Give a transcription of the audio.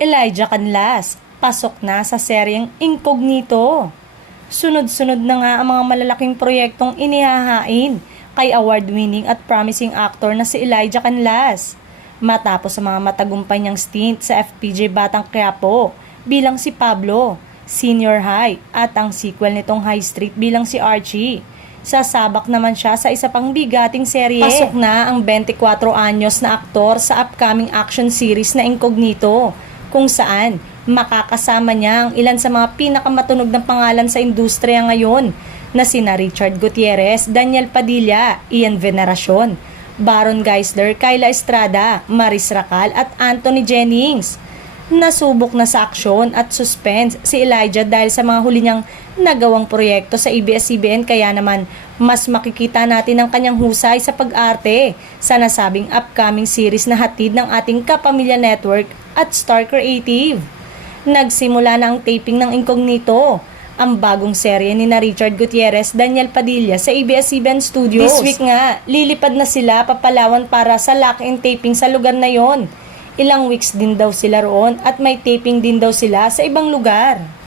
Elijah Canlas, pasok na sa seryeng Incognito. Sunod-sunod na nga ang mga malalaking proyektong inihahain kay award-winning at promising actor na si Elijah Canlas. Matapos ang mga matagumpay niyang stint sa FPJ Batang Quiapo bilang si Pablo, Senior High, at ang sequel nitong High Street bilang si Archie. Sasabak naman siya sa isa pang bigating serye. Pasok na ang 24 anyos na aktor sa upcoming action series na Incognito, kung saan makakasama niya ang ilan sa mga pinakamatunog ng pangalan sa industriya ngayon na sina Richard Gutierrez, Daniel Padilla, Ian Veneracion, Baron Geisler, Kyla Estrada, Maris Racal at Anthony Jennings. Nasubok na sa aksyon at suspense si Elijah dahil sa mga huli niyang nagawang proyekto sa ABS-CBN, kaya naman mas makikita natin ang kanyang husay sa pag-arte sa nasabing upcoming series na hatid ng ating Kapamilya Network at Star Creative. Nagsimula na ang taping ng Incognito, ang bagong serye ni na Richard Gutierrez, Daniel Padilla sa ABS-CBN Studios. This week nga, lilipad na sila papalawan para sa lock-in taping sa lugar na yon. Ilang weeks din daw sila roon at may taping din daw sila sa ibang lugar.